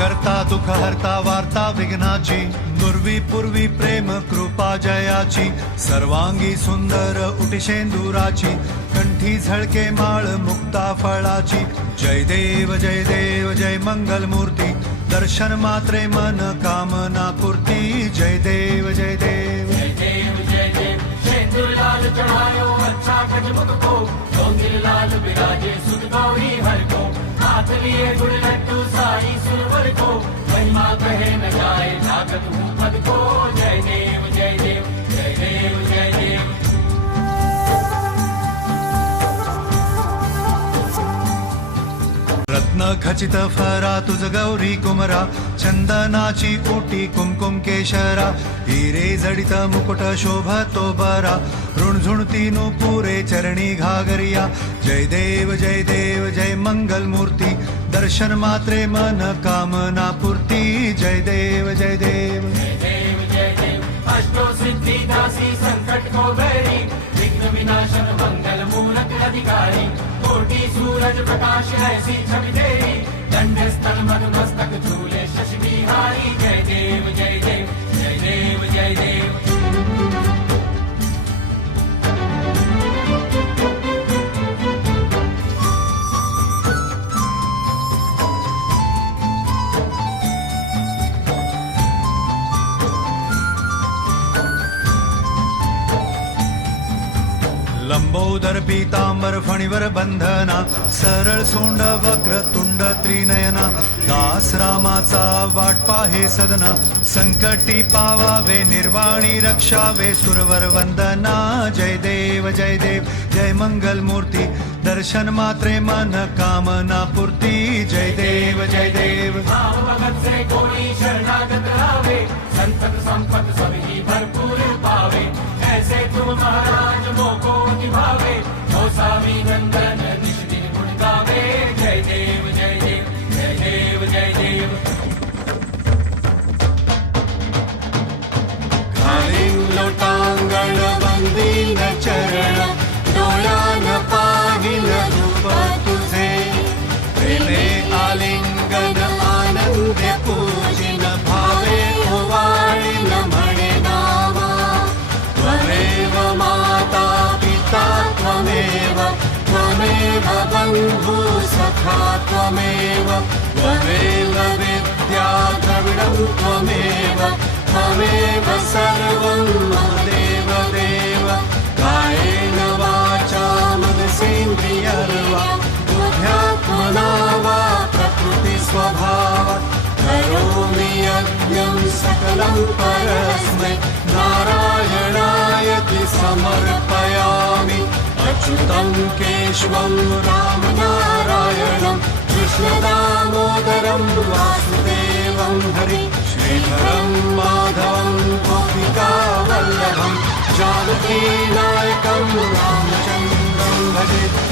करता दुःख हरता वार्ता विघ्नाची, नुर्वी पूर्वी प्रेम कृपा जयाची, सर्वांगी सुंदर उटी शेंदुराची, कंठी झळके माळ मुक्ता फळाची. जय देव जय मंगल मूर्ती, दर्शन मात्रे मन कामना पूर्ती. जय देव जय देव शेंदूर लाल चढ़ायो अच्छा गजमुख को, डोंगिर लाल बिराजे सुत गौरी हर को, हाथ लिए गुड़ लड्डू साई सुरवर को, महिमा कहे न जाए लागत हूँ पद को. जय देव जय देव जय देव जय देव. रत्न खचित फरा तुझ गौरी कुमरा, चंदनाची ओटी कुमकुम केशरा, हिरे जडित मुकुट शोभतो बरा, ऋणझुणती नुपुरे चरणी घागरिया. जय देव जय मंगल मूर्ती, दर्शन मात्रे मन कामना पूर्ती. जय देव जय देव जय देव. अष्टो सिद्धि दासी संकट को बैरी, विघ्न विनाशन मंगल मूरत अधिकारी, कोटि सूरज प्रकाश ऐसी छवि तेरी, दंड स्थल मधु मस्तक झूले शशि बिहारी. जय देव जय देव जय देव जय देव. लंबोदर पीतांबर फणीवर बंधना, सरळ सोंड वक्र तुंड त्रिनयना, दास रामाचा वाट पाहे सदना, संकटी पावावे निर्वाणी रक्षावे सुरवर वंदना. जय देव जय मंगल मूर्ती, दर्शन मात्रे मन कामना पूर्ती. जय देव जय देव. भाव भगत से कोई शरणागत आवे, संतत संपत सभी भरपूर पावे, ऐसे तुम महाराज मोको निभावे, गोसावी नंदन निश दिन गुण गावे. जय देव जय देव जय देव जय देव. घालीन लोटांगण वंदीन चरण, डोळ्यान पाहिन रूप तुझे, प्रेमे आलिंगन आनंदे पूजिन, भावे ओवाळीन म्हणे नामा. त्वमेव माता पिता त्वमेव, त्वमेव बंधु सखा त्वमेव, त्वमेव विद्या द्रविणं त्वमेव, त्वमेव सर्वं मम देव देव. कायेन वाचा मनसेन्द्रियर्वा, बुद्ध्यात्मना वा प्रकृति स्वभावात्, करोमि यज्ञं सकलं परस्मै, नारायणायति समर्पयामि. अच्युतं केशवं रामनारायणं, कृष्णदामोदरं वासुदेवं हरि, श्रीधरं माधवं गोपिकावल्लभं, जानकीनायकं रामचन्द्रं भजे.